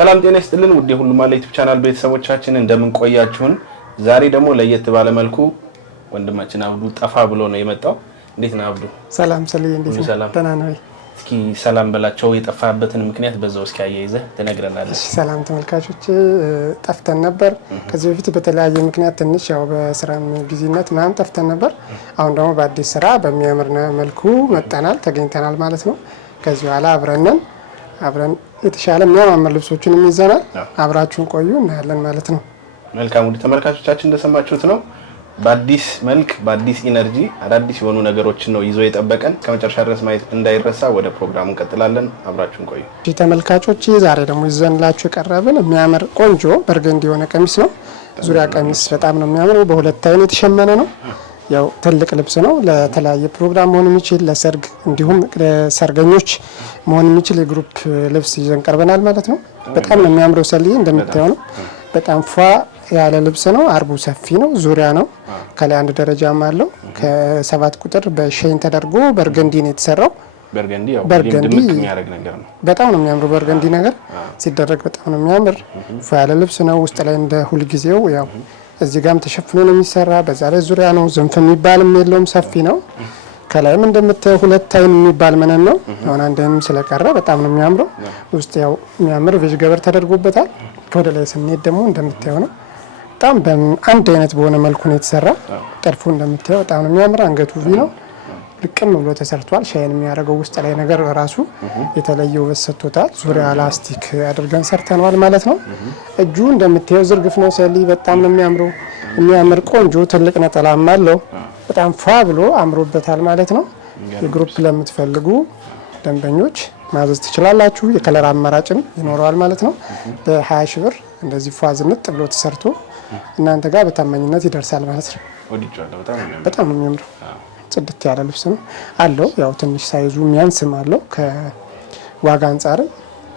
ሰላም ጤና ይስጥልን ውድ የሁሉ ማለ ዩቲዩብ ቻናል ቤተሰቦቻችን እንደምን ቆያችሁን? ዛሬ ደግሞ ለየት ባለ መልኩ ወንድማችን አብዱ ጠፋ ብሎ ነው የመጣው። እንዴት ነው አብዱ? ሰላም ሰለይ እንዴት ነው? ደህና ነኝ። እስኪ ሰላም በላቸው የጠፋበትን ምክንያት በዛው እስኪ አያይዘህ ትነግረናለህ። እሺ ሰላም ተመልካቾች፣ ጠፍተን ነበር ከዚህ በፊት በተለያየ ምክንያት ትንሽ ያው በስራም ቢዚነት ምናምን ጠፍተን ነበር። አሁን ደግሞ በአዲስ ስራ በሚያምር መልኩ መጣናል ተገኝተናል ማለት ነው። ከዚህ በኋላ አብረን የተሻለ የሚያማምር ልብሶችን ይዘናል። አብራችሁን ቆዩ እናያለን ማለት ነው። መልካም ውድ ተመልካቾቻችን እንደሰማችሁት ነው በአዲስ መልክ በአዲስ ኢነርጂ አዳዲስ የሆኑ ነገሮችን ነው ይዞ የጠበቀን። ከመጨረሻ ድረስ ማየት እንዳይረሳ። ወደ ፕሮግራሙ እንቀጥላለን። አብራችሁን ቆዩ። እሺ ተመልካቾች፣ ዛሬ ደግሞ ይዘንላችሁ የቀረብን የሚያምር ቆንጆ በርገንዲ የሆነ ቀሚስ ነው። ዙሪያ ቀሚስ በጣም ነው የሚያምረው። በሁለት አይነት የተሸመነ ነው። ያው ትልቅ ልብስ ነው። ለተለያየ ፕሮግራም መሆን የሚችል ለሰርግ እንዲሁም ለሰርገኞች መሆን የሚችል የግሩፕ ልብስ ይዘን ቀርበናል ማለት ነው። በጣም ነው የሚያምረው። ሰልይ እንደምታየው ነው። በጣም ፏ ያለ ልብስ ነው። አርቡ ሰፊ ነው። ዙሪያ ነው። ከላይ አንድ ደረጃም አለው። ከ7 ቁጥር በሼን ተደርጎ በርገንዲ ነው የተሰራው። በርገንዲ የሚያደርግ ነገር ነው። በጣም ነው የሚያምረው። በርገንዲ ነገር ሲደረግ በጣም ነው የሚያምር። ፏ ያለ ልብስ ነው። ውስጥ ላይ እንደ ሁል ጊዜው ያው እዚህ ጋርም ተሸፍኖ ነው የሚሰራ። በዛ ላይ ዙሪያ ነው። ዝንፍ የሚባልም የለውም። ሰፊ ነው። ከላይም እንደምታየው ሁለት አይን የሚባል መነን ነው። አሁን አንድ አይንም ስለቀረ በጣም ነው የሚያምረው። ውስጥ ያው የሚያምር ቬጅ ገበር ተደርጎበታል። ወደ ላይ ስንሄድ ደግሞ እንደምታየው ነው። በጣም በአንድ አይነት በሆነ መልኩ ነው የተሰራ። ጥልፉ እንደምታየው በጣም ነው የሚያምር። አንገቱ ቪ ነው። ልቅም ብሎ ተሰርቷል። ሻይን የሚያደርገው ውስጥ ላይ ነገር ራሱ የተለየ ውበት ሰጥቶታል። ዙሪያ ላስቲክ አድርገን ሰርተናል ማለት ነው። እጁ እንደምታየው ዝርግፍ ነው። ሰሊ በጣም ነው የሚያምረው። የሚያምር ቆንጆ ትልቅ ነጠላም አለው። በጣም ፏ ብሎ አምሮበታል ማለት ነው። የግሩፕ ለምትፈልጉ ደንበኞች ማዘዝ ትችላላችሁ። የከለር አማራጭም ይኖረዋል ማለት ነው። በ20 ሺህ ብር እንደዚህ ፏ ዝንጥ ብሎ ተሰርቶ እናንተ ጋር በታማኝነት ይደርሳል ማለት ነው። በጣም ነው የሚያምረው። ጽድት ያለ ልብስ ነው አለው። ያው ትንሽ ሳይዙ የሚያንስም አለው። ከዋጋ አንጻር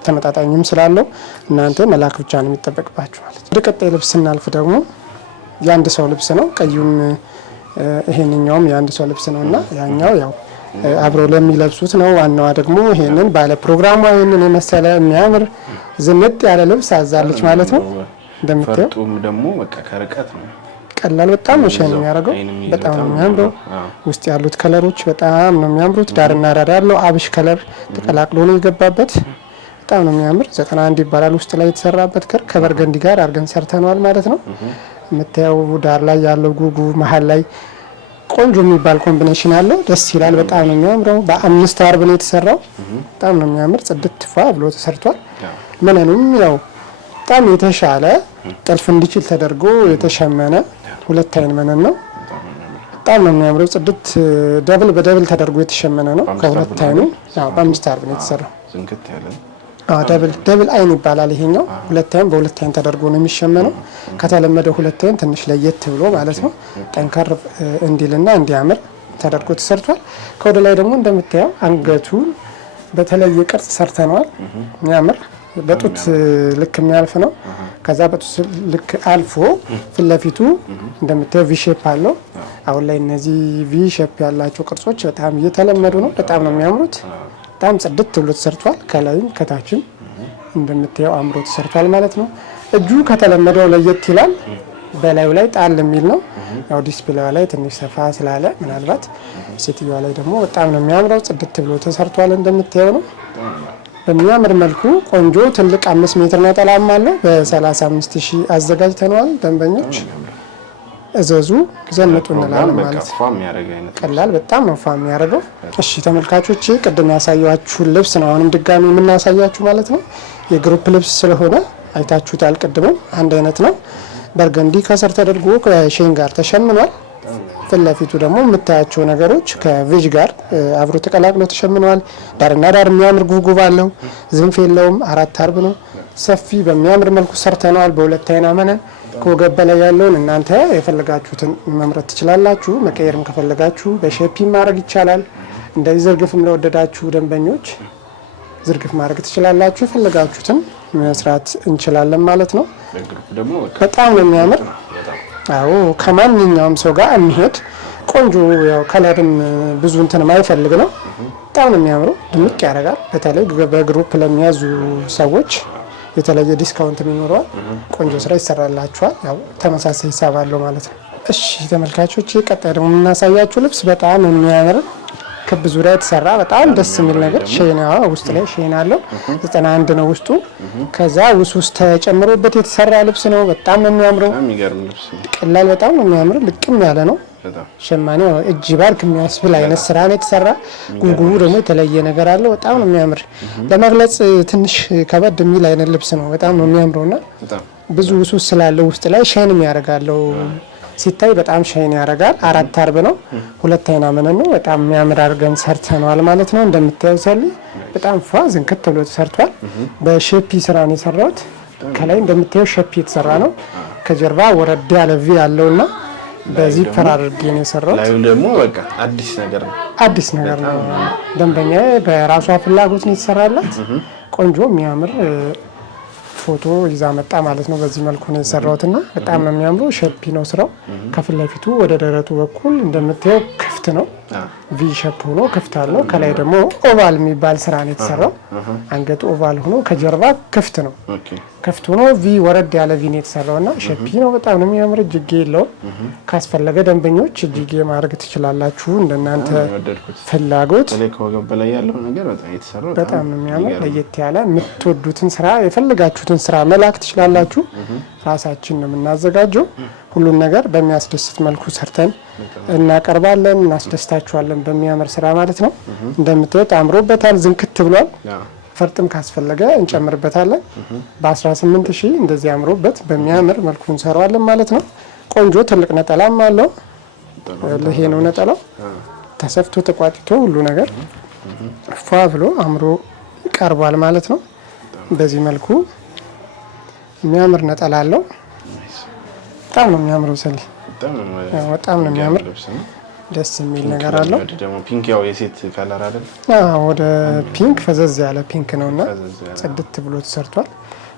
ተመጣጣኝም ስላለው እናንተ መላክ ብቻ ነው የሚጠበቅባችሁ ማለት ነው። ወደ ቀጣይ ልብስ ስናልፍ ደግሞ የአንድ ሰው ልብስ ነው። ቀዩም ይሄንኛውም የአንድ ሰው ልብስ ነውና ያኛው ያው አብረው ለሚለብሱት ነው። ዋናዋ ደግሞ ይሄንን ባለ ፕሮግራሟ ይሄንን የመሰለ የሚያምር ዝንጥ ያለ ልብስ አዛለች ማለት ነው። እንደምታየው ደግሞ በቃ ከርቀት ነው ቀላል በጣም ነው ሻይን የሚያደርገው። በጣም ነው የሚያምረው። ውስጥ ያሉት ከለሮች በጣም ነው የሚያምሩት። ዳርና ዳር ያለው አብሽ ከለር ተቀላቅሎ ነው የገባበት። በጣም ነው የሚያምር። 91 ይባላል ውስጥ ላይ የተሰራበት ክር ከበርገንዲ ጋር አድርገን ሰርተናል ማለት ነው። የምታየው ዳር ላይ ያለው ጉጉ መሀል ላይ ቆንጆ የሚባል ኮምቢኔሽን አለው። ደስ ይላል። በጣም ነው የሚያምረው። በ5 አርብ ነው የተሰራው። በጣም ነው የሚያምር። ጽድት ፏ ብሎ ተሰርቷል። መነኑም ያው በጣም የተሻለ ጥልፍ እንዲችል ተደርጎ የተሸመነ ሁለት አይን መነን ነው። በጣም ነው የሚያምረው። ጽድት ደብል በደብል ተደርጎ የተሸመነ ነው። ከሁለት አይኑ ያው በ5 አርብ ነው የተሰራው። ዝንክት ያለ ደብል አይን ይባላል ይሄኛው። ሁለት አይን በሁለት አይን ተደርጎ ነው የሚሸመነው። ከተለመደው ሁለት አይን ትንሽ ለየት ብሎ ማለት ነው ጠንከር እንዲልና እንዲያምር ተደርጎ ተሰርቷል። ከወደ ላይ ደግሞ እንደምታየው አንገቱን በተለየ ቅርጽ ሰርተነዋል። የሚያምር በጡት ልክ የሚያልፍ ነው። ከዛ በጡት ልክ አልፎ ፊት ለፊቱ እንደምታየው ቪ ሼፕ አለው። አሁን ላይ እነዚህ ቪ ሼፕ ያላቸው ቅርጾች በጣም እየተለመዱ ነው። በጣም ነው የሚያምሩት። በጣም ጽድት ብሎ ተሰርቷል። ከላይም ከታችም እንደምታየው አምሮ ተሰርቷል ማለት ነው። እጁ ከተለመደው ለየት ይላል። በላዩ ላይ ጣል የሚል ነው። ያው ዲስፕሌዋ ላይ ትንሽ ሰፋ ስላለ ምናልባት ሴትዮዋ ላይ ደግሞ በጣም ነው የሚያምረው። ጽድት ብሎ ተሰርቷል እንደምታየው ነው። በሚያምር መልኩ ቆንጆ ትልቅ 5 ሜትር ነጠላም አለው። በ35 ሺህ አዘጋጅተነዋል። ደንበኞች እዘዙ ዘንጡ እንላለን ማለት ነው። ቀላል በጣም ነው ፋ የሚያደርገው። እሺ ተመልካቾች፣ ቅድም ያሳያችሁን ልብስ ነው አሁንም ድጋሚ የምናሳያችሁ ማለት ነው። የግሩፕ ልብስ ስለሆነ አይታችሁታል። ቅድምም አንድ አይነት ነው። በርገንዲ ከስር ተደርጎ ከሼን ጋር ተሸምኗል። ፊት ለፊቱ ደግሞ የምታያቸው ነገሮች ከቬጅ ጋር አብሮ ተቀላቅሎ ተሸምነዋል። ዳርና ዳር የሚያምር ጉብጉብ አለው። ዝንፍ የለውም። 4 አርብ ነው። ሰፊ በሚያምር መልኩ ሰርተነዋል። በሁለት አይና መነን ከወገብ በላይ ያለውን እናንተ የፈለጋችሁትን መምረጥ ትችላላችሁ። መቀየርም ከፈለጋችሁ በሼፒ ማድረግ ይቻላል። እንደዚህ ዝርግፍም ለወደዳችሁ ደንበኞች ዝርግፍ ማድረግ ትችላላችሁ። የፈለጋችሁትን መስራት እንችላለን ማለት ነው። በጣም ነው የሚያምር። አዎ ከማንኛውም ሰው ጋር የሚሄድ ቆንጆ ያው ከለርም ብዙ እንትን ማይፈልግ ነው። በጣም ነው የሚያምረው። ድምቅ ያደርጋል። በተለይ በግሩፕ ለሚያዙ ሰዎች የተለየ ዲስካውንት የሚኖረዋል። ቆንጆ ስራ ይሰራላችኋል። ያው ተመሳሳይ ሂሳብ አለው ማለት ነው። እሺ ተመልካቾች፣ ቀጣይ ደግሞ የምናሳያችሁ ልብስ በጣም የሚያምር ክብ ዙሪያ የተሰራ በጣም ደስ የሚል ነገር ሼና ውስጥ ላይ ሼና አለው 91 ነው ውስጡ። ከዛ ውስጥ ተጨምሮበት የተሰራ ልብስ ነው። በጣም ነው የሚያምረው። ቀላል በጣም ነው የሚያምር። ልቅም ያለ ነው። ሸማኔው እጅ ባርክ የሚያስብል አይነት ስራ ነው የተሰራ። ጉጉቡ ደግሞ የተለየ ነገር አለው። በጣም ነው የሚያምር። ለመግለጽ ትንሽ ከበድ የሚል አይነት ልብስ ነው። በጣም ነው የሚያምረውና ብዙ ውስጥ ስላለው ውስጥ ላይ ሻይን ያደርጋለው። ሲታይ በጣም ሻይን ያደርጋል። 4 አርብ ነው። 2 አይና መነን ነው። በጣም የሚያምር አድርገን ሰርተነዋል ማለት ነው። እንደምታዩት ሰሊ በጣም ፏ ዝንክት ብሎ ተሰርቷል። በሼፒ ስራ ነው የሰራሁት። ከላይ እንደምታዩት ሼፒ የተሰራ ነው። ከጀርባ ወረድ ያለ ቪ ያለውና በዚህ ፐር አድርጌ ነው የሰራሁት። ላይ ደግሞ በቃ አዲስ ነገር ነው። አዲስ ነገር ነው። ደንበኛ በራሷ ፍላጎት ነው የተሰራላት። ቆንጆ የሚያምር ፎቶ ይዛ መጣ ማለት ነው። በዚህ መልኩ ነው የሰራሁትና በጣም ነው የሚያምረው። ሼፒ ነው ስራው። ከፊት ለፊቱ ወደ ደረቱ በኩል እንደምታየው ክፍት ነው። ቪ ሼፕ ሆኖ ክፍት አለው። ከላይ ደግሞ ኦቫል የሚባል ስራ ነው የተሰራው። አንገቱ ኦቫል ሆኖ ከጀርባ ክፍት ነው። ክፍት ሆኖ ቪ ወረድ ያለ ቪ ነው የተሰራውና ሼፒ ነው። በጣም ነው የሚያምር። እጅጌ የለውም። ካስፈለገ ደንበኞች እጅጌ ማድረግ ትችላላችሁ እንደናንተ ፍላጎት። በጣም ነው የሚያምር። ለየት ያለ የምትወዱትን ስራ የፈለጋችሁትን ስራ መላክ ትችላላችሁ። ራሳችን ነው የምናዘጋጀው። ሁሉን ነገር በሚያስደስት መልኩ ሰርተን እናቀርባለን። እናስደስታችኋለን በሚያምር ስራ ማለት ነው። እንደምታዩት አምሮበታል። ዝንክት ብሏል። ፈርጥም ካስፈለገ እንጨምርበታለን። በ18000 እንደዚህ አምሮበት በሚያምር መልኩ እንሰራዋለን ማለት ነው። ቆንጆ ትልቅ ነጠላም አለው። ለሄ ነው ነጠላው። ተሰፍቶ ተቋጭቶ ሁሉ ነገር ፏ ብሎ አምሮ ይቀርባል ማለት ነው። በዚህ መልኩ የሚያምር ነጠላ አለው። በጣም ነው የሚያምረው ሰሊ። በጣም ነው የሚያምር። ደስ የሚል ነገር አለው። ደግሞ ፒንክ ያው የሴት ከለር አይደል? ወደ ፒንክ ፈዘዝ ያለ ፒንክ ነውና ጽድት ብሎ ተሰርቷል።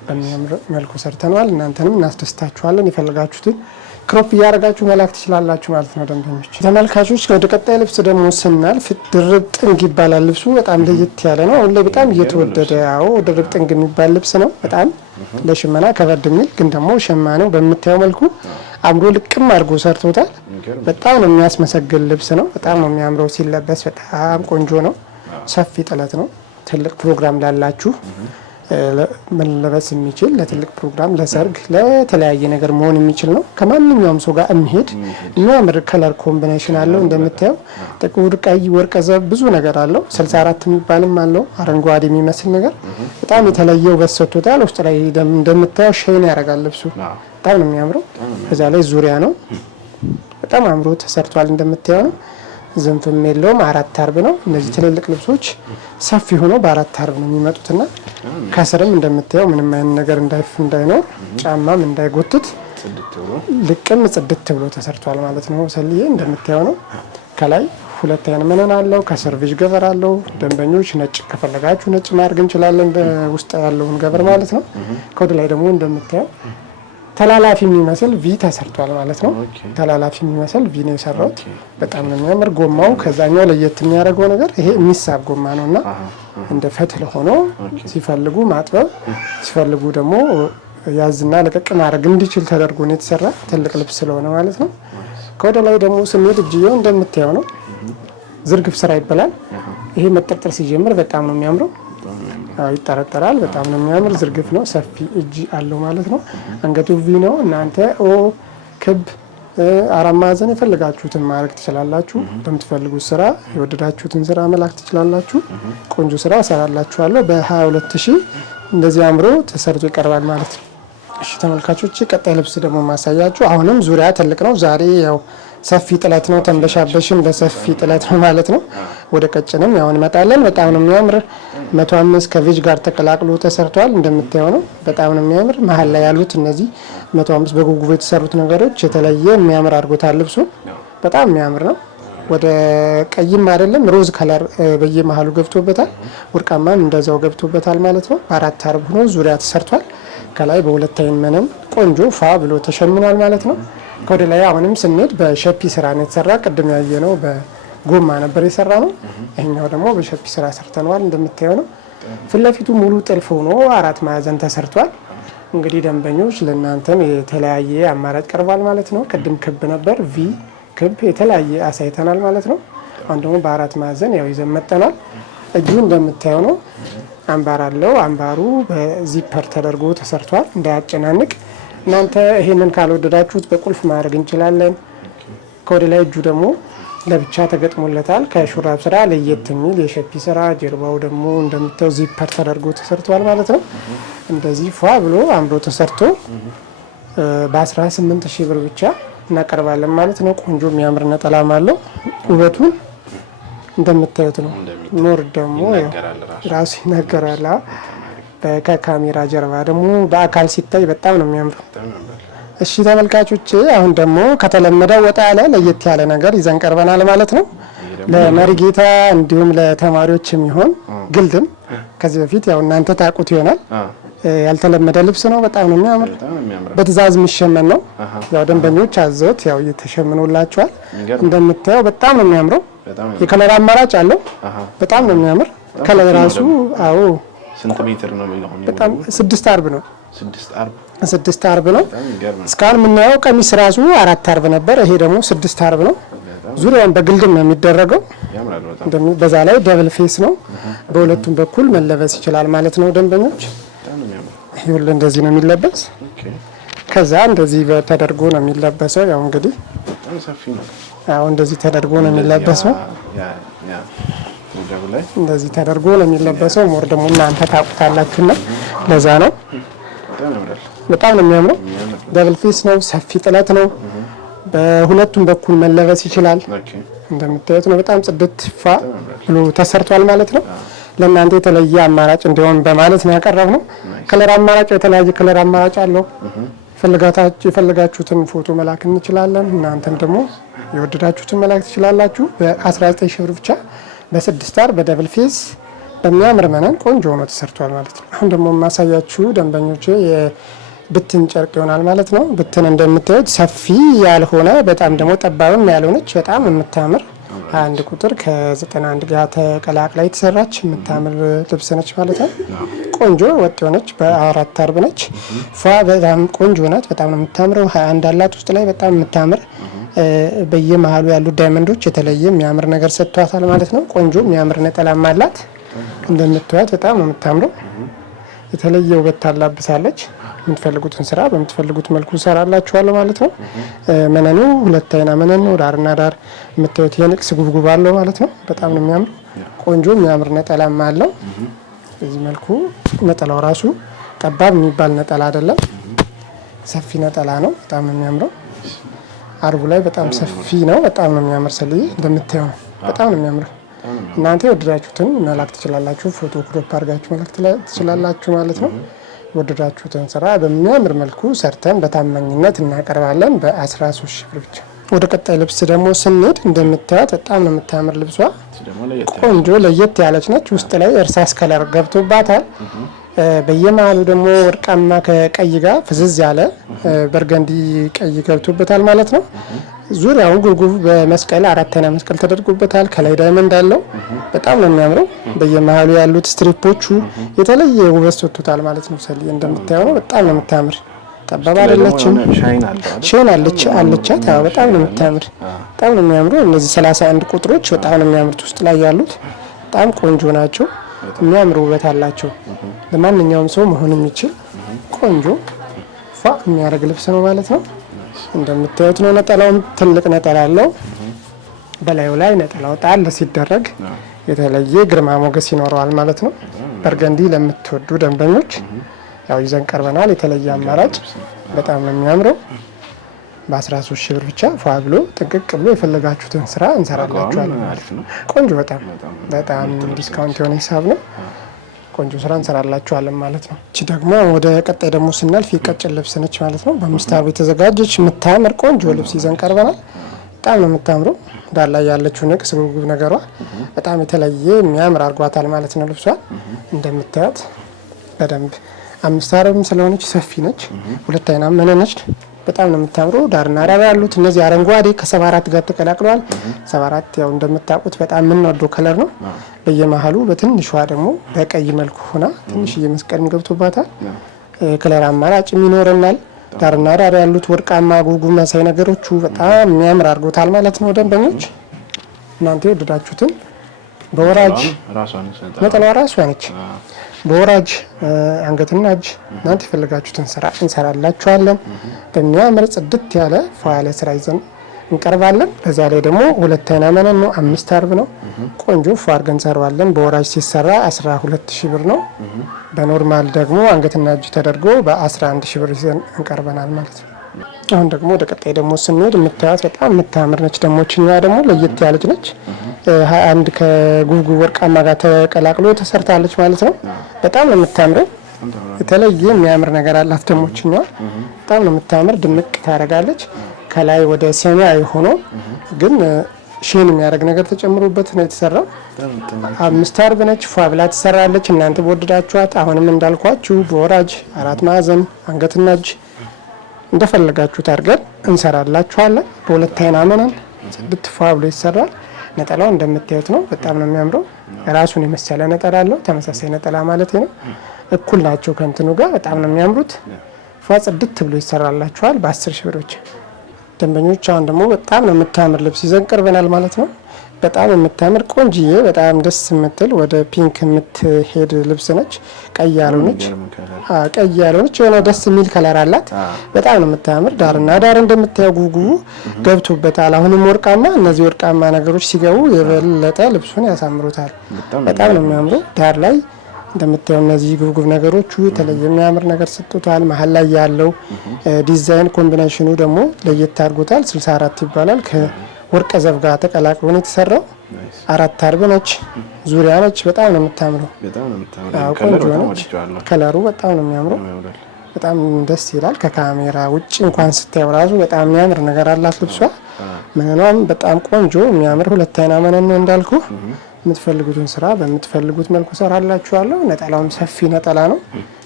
በሚያምር መልኩ ሰርተናል። እናንተንም እናስደስታችኋለን። የፈለጋችሁትን ክሮፕ እያደረጋችሁ መላክ ትችላላችሁ ማለት ነው ደንበኞች። ተመልካቾች ወደ ቀጣይ ልብስ ደግሞ ስናልፍ ድርብ ጥንግ ይባላል ልብሱ። በጣም ለየት ያለ ነው። አሁን ላይ በጣም እየተወደደ ድርብ ጥንግ የሚባል ልብስ ነው። በጣም ለሽመና ከበድ የሚል ግን ደግሞ ሸማኔው በምታየው መልኩ አምሮ ልቅም አድርጎ ሰርቶታል። በጣም ነው የሚያስመሰግን ልብስ ነው። በጣም ነው የሚያምረው ሲለበስ። በጣም ቆንጆ ነው። ሰፊ ጥለት ነው። ትልቅ ፕሮግራም ላላችሁ መለበስ የሚችል ለትልቅ ፕሮግራም፣ ለሰርግ፣ ለተለያየ ነገር መሆን የሚችል ነው። ከማንኛውም ሰው ጋር የሚሄድ የሚያምር ከለር ኮምቢኔሽን አለው። እንደምታየው ጥቁር፣ ቀይ፣ ወርቀ ዘብ ብዙ ነገር አለው። 64 የሚባልም አለው። አረንጓዴ የሚመስል ነገር በጣም የተለየ ውበት ሰጥቶታል። ውስጥ ላይ እንደምታየው ሼን ያደርጋል ልብሱ። በጣም ነው የሚያምረው። በዛ ላይ ዙሪያ ነው። በጣም አምሮ ተሰርቷል። እንደምታየው ነው። ዝንፍም የለውም። 4 አርብ ነው። እነዚህ ትልልቅ ልብሶች ሰፊ ሆኖ በ4 አርብ ነው የሚመጡትና ከስርም እንደምታየው ምንም አይነት ነገር እንዳይኖር ጫማም እንዳይጎትት ልቅም ጽድት ብሎ ተሰርቷል ማለት ነው። ሰልዬ እንደምታየው ነው። ከላይ 2 አይን መነን አለው። ከስር ቪዥ ገበር አለው። ደንበኞች ነጭ ከፈለጋችሁ ነጭ ማድረግ እንችላለን። በውስጥ ያለውን ገበር ማለት ነው። ከወደ ላይ ደግሞ እንደምታየው ተላላፊ የሚመስል ቪ ተሰርቷል ማለት ነው። ተላላፊ የሚመስል ቪ ነው የሰራሁት። በጣም ነው የሚያምር። ጎማው ከዛኛው ለየት የሚያደርገው ነገር ይሄ የሚሳብ ጎማ ነውና እንደ ፈትል ሆኖ ሲፈልጉ ማጥበብ ሲፈልጉ ደግሞ ያዝና ለቀቅ ማድረግ እንዲችል ተደርጎ ነው የተሰራ። ትልቅ ልብስ ስለሆነ ማለት ነው። ከወደ ላይ ደግሞ ስንሄድ እጅየው እንደምታየው ነው። ዝርግፍ ስራ ይባላል። ይሄ መጠርጠር ሲጀምር በጣም ነው የሚያምረው። ይጠረጠራል። በጣም ነው የሚያምር። ዝርግፍ ነው። ሰፊ እጅ አለው ማለት ነው። አንገቱ ቪ ነው። እናንተ ክብ፣ 4 ማዕዘን የፈለጋችሁትን ማድረግ ትችላላችሁ። በምትፈልጉት ስራ የወደዳችሁትን ስራ መላክ ትችላላችሁ። ቆንጆ ስራ እሰራላችኋለሁ። በ22000 እንደዚህ አምሮ ተሰርቶ ይቀርባል ማለት ነው። እሺ ተመልካቾች፣ ቀጣይ ልብስ ደግሞ ማሳያችሁ አሁንም ዙሪያ ትልቅ ነው። ዛሬ ያው ሰፊ ጥለት ነው። ተንበሻበሽም በሰፊ ጥለት ነው ማለት ነው። ወደ ቀጭንም ያው እንመጣለን። በጣም ነው የሚያምር። 105 ከቪጅ ጋር ተቀላቅሎ ተሰርቷል። እንደምታየው ነው። በጣም ነው የሚያምር። መሀል ላይ ያሉት እነዚህ 105 በጉጉቡ የተሰሩት ነገሮች የተለየ የሚያምር አድርጎታል ልብሱ። በጣም የሚያምር ነው። ወደ ቀይም አይደለም ሮዝ ከለር በየመሃሉ ገብቶበታል። ወርቃማም እንደዛው ገብቶበታል ማለት ነው። በ4 አርብ ሆኖ ዙሪያ ተሰርቷል። ከላይ በ2 አይን መነን ቆንጆ ፋ ብሎ ተሸምኗል ማለት ነው። ከወደ ላይ አሁንም ስንሄድ በሸፒ ስራ ነው የተሰራ። ቅድም ያየ ነው በጎማ ነበር የሰራ ነው። ይሄኛው ደግሞ በሸፒ ስራ ሰርተነዋል። እንደምታየው ነው። ፍለፊቱ ሙሉ ጥልፍ ሆኖ 4 ማዕዘን ተሰርቷል። እንግዲህ ደንበኞች ለእናንተም የተለያየ አማራጭ ቀርቧል ማለት ነው። ቅድም ክብ ነበር፣ ቪ ክብ የተለያየ አሳይተናል ማለት ነው። አሁን ደግሞ በ4 ማዕዘን ያው ይዘን መጥተናል። እጁ እንደምታየው ነው። አምባር አለው። አምባሩ በዚፐር ተደርጎ ተሰርቷል እንዳያጨናንቅ። እናንተ ይሄንን ካልወደዳችሁት በቁልፍ ማድረግ እንችላለን። ከወደ ላይ እጁ ደግሞ ለብቻ ተገጥሞለታል። ከሹራብ ስራ ለየት የሚል የሸፒ ስራ፣ ጀርባው ደግሞ እንደምታየው ዚፐር ተደርጎ ተሰርቷል ማለት ነው። እንደዚህ ፏ ብሎ አምሮ ተሰርቶ በ18,000 ብር ብቻ እናቀርባለን ማለት ነው። ቆንጆ የሚያምር ነጠላም አለው። ውበቱን እንደምታዩት ነው። ኖር ደግሞ ራሱ ይነገራል። ከካሜራ ጀርባ ደግሞ በአካል ሲታይ በጣም ነው የሚያምረው። እሺ ተመልካቾቼ፣ አሁን ደግሞ ከተለመደው ወጣ ያለ ለየት ያለ ነገር ይዘን ቀርበናል ማለት ነው። ለመሪጌታ እንዲሁም ለተማሪዎች የሚሆን ግልድም ከዚህ በፊት ያው እናንተ ታውቁት ይሆናል። ያልተለመደ ልብስ ነው። በጣም ነው የሚያምር። በትዕዛዝ የሚሸመን ነው። ያው ደንበኞች አዘውት ያው እየተሸመኑላቸዋል። እንደምታየው በጣም ነው የሚያምረው። የከለር አማራጭ አለው። በጣም ነው የሚያምር ከለር ራሱ። አዎ ስንት ሜትር ነው የሚለው? በጣም 6 አርብ ነው። 6 አርብ ነው። እስካሁን የምናየው ቀሚስ ራሱ 4 አርብ ነበር። ይሄ ደግሞ 6 አርብ ነው። ዙሪያውን በግልድም ነው የሚደረገው። በዛ ላይ ደብል ፌስ ነው። በሁለቱም በኩል መለበስ ይችላል ማለት ነው ደንበኞች። ይሁን እንደዚህ ነው የሚለበስ። ከዛ እንደዚህ ተደርጎ ነው የሚለበሰው። ያው እንግዲህ አዎ እንደዚህ ተደርጎ ነው የሚለበሰው። እንደዚህ ተደርጎ ነው የሚለበሰው። ሞር ደግሞ እናንተ ታውቁታላችሁና ለዛ ነው። በጣም ነው የሚያምረው። ደብል ፌስ ነው። ሰፊ ጥለት ነው። በሁለቱም በኩል መለበስ ይችላል። እንደምታዩት ነው። በጣም ጽድት ፋ ብሎ ተሰርቷል ማለት ነው። ለእናንተ የተለየ አማራጭ እንዲሆን በማለት ነው ያቀረብነው። ከለር አማራጭ የተለያየ ከለር አማራጭ አለው። የፈለጋችሁትን ፎቶ መላክ እንችላለን። እናንተም ደግሞ የወደዳችሁትን መላክ ትችላላችሁ። በ19,000 ብር ብቻ በ6 አር በደብል ፌስ በሚያምር መነን ቆንጆ ሆኖ ተሰርቷል ማለት ነው። አሁን ደግሞ የማሳያችሁ ደንበኞቼ የብትን ጨርቅ ይሆናል ማለት ነው። ብትን እንደምታዩት ሰፊ ያልሆነ በጣም ደግሞ ጠባብም ያልሆነች በጣም የምታምር 21 ቁጥር ከ91 ጋር ተቀላቅላ የተሰራች የምታምር ልብስ ነች ማለት ነው። ቆንጆ ወጥ የሆነች በ4 አርብ ነች። ፏ በጣም ቆንጆ ናት። በጣም ነው የምታምረው። 21 አላት ውስጥ ላይ በጣም የምታምር በየመሃሉ ያሉት ዳይመንዶች የተለየ የሚያምር ነገር ሰጥቷታል ማለት ነው። ቆንጆ የሚያምር ነጠላም አላት። እንደምታዩት በጣም ነው የምታምረው። የተለየ ውበት ታላብሳለች። የምትፈልጉትን ስራ በምትፈልጉት መልኩ ሰራላችኋለሁ ማለት ነው። መነኑ 2 አይና መነን ነው። ዳርና ዳር የምታዩት የንቅስ ጉብጉብ አለው ማለት ነው። በጣም ነው የሚያምር። ቆንጆ የሚያምር ነጠላም አለው። በዚህ መልኩ ነጠላው ራሱ ጠባብ የሚባል ነጠላ አይደለም፣ ሰፊ ነጠላ ነው። በጣም ነው የሚያምረው። አርቡ ላይ በጣም ሰፊ ነው። በጣም ነው የሚያምር። ስለዚህ እንደምታየው ነው። በጣም ነው የሚያምረው። እናንተ የወደዳችሁትን መላክ ትችላላችሁ። ፎቶ ክሮፕ አድርጋችሁ መላክ ትችላላችሁ ማለት ነው። የወደዳችሁትን ስራ በሚያምር መልኩ ሰርተን በታማኝነት እናቀርባለን በ13,000 ብር ብቻ። ወደ ቀጣይ ልብስ ደግሞ ስንሄድ እንደምታዩት በጣም ነው የምታምር ልብሷ። ቆንጆ ለየት ያለች ነች። ውስጥ ላይ እርሳስ ከለር ገብቶባታል። በየመሃሉ ደግሞ ወርቃማ ከቀይ ጋር ፍዝዝ ያለ በርገንዲ ቀይ ገብቶበታል ማለት ነው። ዙሪያውን ጉብጉብ በመስቀል 4 አይና መስቀል ተደርጎበታል። ከላይ ዳይመንድ አለው። በጣም ነው የሚያምረው። በየመሃሉ ያሉት ስትሪፖቹ የተለየ ውበት ሰጥቶታል ማለት ነው። ሰሊ እንደምታየው በጣም ነው የምታምር። ጠባብ አይደለችም። ሻይን አለቻት። በጣም ነው የምታምር። በጣም ነው የሚያምረው። እነዚህ 31 ቁጥሮች በጣም ነው የሚያምሩት። ውስጥ ላይ ያሉት በጣም ቆንጆ ናቸው። የሚያምር ውበት አላቸው። ለማንኛውም ሰው መሆን የሚችል ቆንጆ ፏ የሚያደርግ ልብስ ነው ማለት ነው። እንደምታዩት ነው። ነጠላውም ትልቅ ነጠላ አለው። በላዩ ላይ ነጠላው ጣል ሲደረግ የተለየ ግርማ ሞገስ ይኖረዋል ማለት ነው። በርገንዲ ለምትወዱ ደንበኞች ያው ይዘን ቀርበናል። የተለየ አማራጭ በጣም ነው የሚያምረው። በ13,000 ብር ብቻ ፏ ብሎ ጥንቅቅ ብሎ የፈለጋችሁትን ስራ እንሰራላችኋለን። ቆንጆ በጣም ዲስካውንት የሆነ ሂሳብ ነው። ቆንጆ ስራ እንሰራላችኋለን ማለት ነው። እቺ ደግሞ ወደ ቀጣይ ደግሞ ስናልፍ የቀጭን ልብስ ነች ማለት ነው። በ5 አርብ የተዘጋጀች የምታምር ቆንጆ ልብስ ይዘን ቀርበናል። በጣም ነው የምታምረው። ዳር ላይ ያለችው ንቅስ ጉብጉብ ነገሯ በጣም የተለየ የሚያምር አድርጓታል ማለት ነው። ልብሷ እንደምታዩት በደንብ 5 አርብም ስለሆነች ሰፊ ነች። 2 አይና መነን ነች። በጣም ነው የምታምረው። ዳርና ዳር ያሉት እነዚህ አረንጓዴ ከ74 ጋር ተቀላቅለዋል። 74 ያው እንደምታውቁት በጣም የምንወደው ከለር ነው። በየመሃሉ በትንሿ ደግሞ በቀይ መልኩ ሆና ትንሽዬ መስቀልም ገብቶባታል። ከለር አማራጭም ይኖረናል። ዳርና ዳር ያሉት ወርቃማ ጉጉም መሳይ ነገሮቹ በጣም የሚያምር አድርጎታል ማለት ነው። ደንበኞች እናንተ የወደዳችሁትን በወራጅ ነጠላዋ ራሷ ነች። በወራጅ አንገትና እጅ እናንተ የፈለጋችሁትን ስራ እንሰራላችኋለን። በሚያምር ጽድት ያለ ፏያለ ስራ ይዘን እንቀርባለን። በዛ ላይ ደግሞ 2 አይና መነን ነው፣ 5 አርብ ነው። ቆንጆ ፏ አድርገን እንሰራዋለን። በወራጅ ሲሰራ 12000 ብር ነው። በኖርማል ደግሞ አንገትና እጅ ተደርጎ በ11000 ብር ይዘን እንቀርበናል ማለት ነው። አሁን ደግሞ ወደ ቀጣይ ደግሞ ስንሄድ የምታዩት በጣም የምታምር ነች። ደሞችኛ ደግሞ ለየት ያለች ነች። 21 ከጉብጉብ ወርቃማ ጋር ተቀላቅሎ ተሰርታለች ማለት ነው። በጣም ነው የምታምረው። የተለየ የሚያምር ነገር አላት ደሞችኛ። በጣም ነው የምታምር፣ ድምቅ ታደርጋለች። ከላይ ወደ ሰማያዊ ሆኖ ግን ሼን የሚያደርግ ነገር ተጨምሮበት ነው የተሰራው። 5 አርብ ነች። ፏ ብላ ትሰራለች። እናንተ በወደዳችኋት አሁንም እንዳልኳችሁ በወራጅ 4 ማዕዘን አንገትና እጅ እንደፈለጋችሁት አድርገን እንሰራላችኋለን። በ2 አይና መነን ጽድት ፏ ብሎ ይሰራል። ነጠላው እንደምታዩት ነው። በጣም ነው የሚያምረው። ራሱን የመሰለ ነጠላ አለው። ተመሳሳይ ነጠላ ማለት ነው። እኩል ናቸው ከእንትኑ ጋር። በጣም ነው የሚያምሩት። ፏ ጽድት ብሎ ይሰራላችኋል በ10000 ብር ብቻ። ደንበኞች አሁን ደግሞ በጣም ነው የምታምር ልብስ ይዘን ቀርበናል ማለት ነው። በጣም የምታምር ቆንጂዬ፣ በጣም ደስ የምትል ወደ ፒንክ የምትሄድ ልብስ ነች። ቀይ ያልሆነች የሆነ ደስ የሚል ከለር አላት። በጣም ነው የምታምር። ዳርና ዳር እንደምታየው ጉጉቡ ገብቶበታል። አሁንም ወርቃማ፣ እነዚህ ወርቃማ ነገሮች ሲገቡ የበለጠ ልብሱን ያሳምሩታል። በጣም ነው የሚያምሩ። ዳር ላይ እንደምታየው እነዚህ ጉብጉብ ነገሮቹ የተለየ የሚያምር ነገር ሰጥቷል። መሀል ላይ ያለው ዲዛይን ኮምቢኔሽኑ ደግሞ ለየት አድርጎታል። 64 ይባላል። ከወርቀ ዘብ ጋር ተቀላቅሎ ነው የተሰራው። 4 አርብ ነች፣ ዙሪያ ነች። በጣም ነው የምታምረው። ቆንጆ ነች። ከለሩ በጣም ነው የሚያምረው። በጣም ደስ ይላል። ከካሜራ ውጭ እንኳን ስታየው ራሱ በጣም የሚያምር ነገር አላት ልብሷ። መነኗም በጣም ቆንጆ የሚያምር 2 አይና መነን ነው እንዳልኩ። የምትፈልጉትን ስራ በምትፈልጉት መልኩ ሰራላችኋለሁ። ነጠላውም ሰፊ ነጠላ ነው።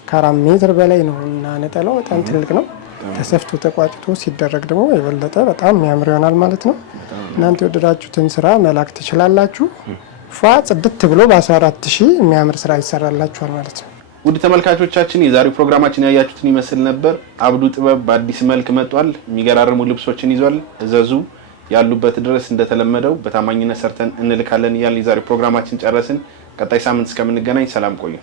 ከ4 ሜትር በላይ ነው እና ነጠላው በጣም ትልቅ ነው። ተሰፍቶ ተቋጭቶ ሲደረግ ደግሞ የበለጠ በጣም የሚያምር ይሆናል ማለት ነው። እናንተ የወደዳችሁትን ስራ መላክ ትችላላችሁ። ፏ ጽድት ብሎ በ14000 የሚያምር ስራ ይሰራላችኋል ማለት ነው። ውድ ተመልካቾቻችን የዛሬው ፕሮግራማችን ያያችሁትን ይመስል ነበር። አብዱ ጥበብ በአዲስ መልክ መጥቷል። የሚገራርሙ ልብሶችን ይዟል። እዘዙ። ያሉበት ድረስ እንደተለመደው በታማኝነት ሰርተን እንልካለን እያልን የዛሬው ፕሮግራማችን ጨረስን። ቀጣይ ሳምንት እስከምንገናኝ ሰላም ቆዩ።